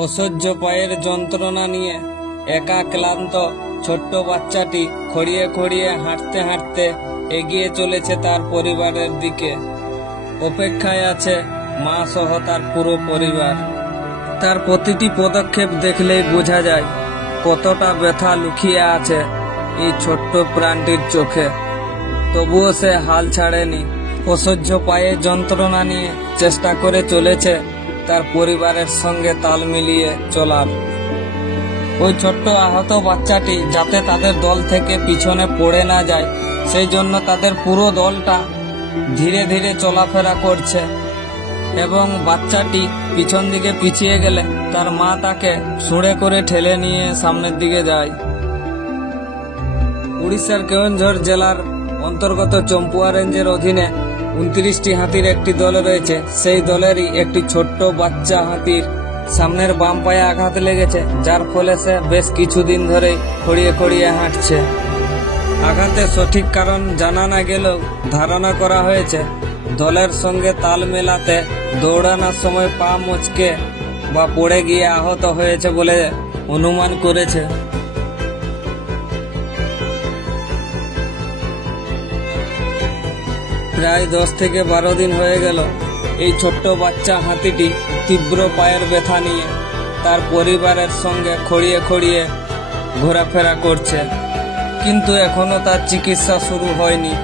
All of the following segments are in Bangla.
অসহ্য পায়ের যন্ত্রণা নিয়ে একা ক্লান্ত ছোট্ট বাচ্চাটি খড়িয়ে খড়িয়ে হাঁটতে হাঁটতে এগিয়ে চলেছে তার পরিবারের দিকে। অপেক্ষায় আছে মা সহ তার পুরো পরিবার। তার প্রতিটি পদক্ষেপ দেখলেই বোঝা যায় কতটা ব্যথা লুকিয়ে আছে এই ছোট্ট প্রাণটির চোখে। তবুও সে হাল ছাড়েনি। অসহ্য পায়ে যন্ত্রণা নিয়ে চেষ্টা করে চলেছে তার পরিবারের সঙ্গে তাল মিলিয়ে চলার। ওই ছোট্ট আহত বাচ্চাটি যাতে তাদের দল থেকে পিছনে পড়ে না যায়, সেই জন্য তাদের পুরো দলটা ধীরে ধীরে চলাফেরা করছে এবং বাচ্চাটি পিছন দিকে পিছিয়ে গেলে তার মা তাকে ছুঁড়ে করে ঠেলে নিয়ে সামনের দিকে যায়। উড়িষ্যার কেওনঝড় জেলার অন্তর্গত চম্পুয়া রেঞ্জের অধীনে 29টি হাতির একটি দল রয়েছে। সেই দলেরই একটি ছোট্ট বাচ্চা হাতির সামনের বাম পায়ে আঘাত লেগেছে, যার ফলে সে বেশ কিছুদিন ধরেই খড়িয়ে খড়িয়ে হাঁটছে। আঘাতের সঠিক কারণ জানা না গেলেও ধারণা করা হয়েছে দলের সঙ্গে তাল মেলাতে দৌড়ানোর সময় পা মচকে বা পড়ে গিয়ে আহত হয়েছে বলে অনুমান করেছে। প্রায় 10 থেকে 12 দিন হয়ে গেল এই ছোট্ট বাচ্চা হাতিটি তীব্র পায়ের ব্যথা নিয়ে তার পরিবারের সঙ্গে খড়িয়ে খড়িয়ে ঘোরাফেরা করছে, কিন্তু এখনো তার চিকিৎসা শুরু হয়নি।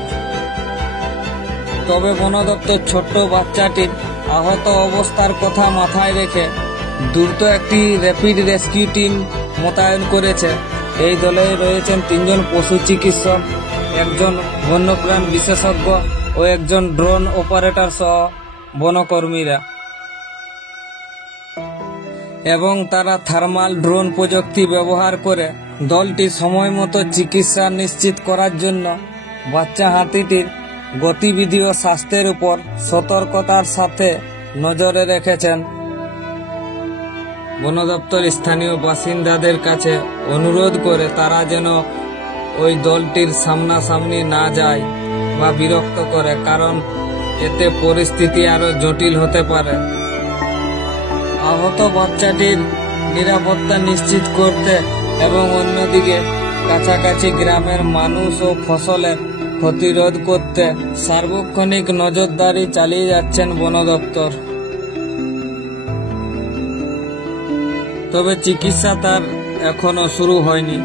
তবে বন দপ্তর ছোট্ট বাচ্চাটির আহত অবস্থার কথা মাথায় রেখে দ্রুত একটি র্যাপিড রেস্কিউ টিম মোতায়েন করেছে। এই দলে রয়েছেন 3 জন পশু চিকিৎসক, একজন বন্যপ্রাণ বিশেষজ্ঞ ও একজন ড্রোন অপারেটর সহ বনকর্মীরা, এবং তারা থার্মাল ড্রোন প্রযুক্তি ব্যবহার করে দলটি সময় মতো চিকিৎসা নিশ্চিত করার জন্য বাচ্চা হাতিটির গতিবিধি ও স্বাস্থ্যের উপর সতর্কতার সাথে নজরে রেখেছেন। বন দপ্তর স্থানীয় বাসিন্দাদের কাছে অনুরোধ করে তারা যেন ওই দলটির সামনাসামনি না যায় বা বিরক্ত করে, কারণ এতে পরিস্থিতি আরো জটিল হতে পারে। আহত বাচ্চাটির নিরাপত্তা নিশ্চিত করতে এবং অন্যদিকে কাছাকাছি গ্রামের মানুষ ও ফসলের ক্ষতিরোধ করতে সার্বক্ষণিক নজরদারি চালিয়ে যাচ্ছেন বন দপ্তর। তবে চিকিৎসা তার এখনো শুরু হয়নি।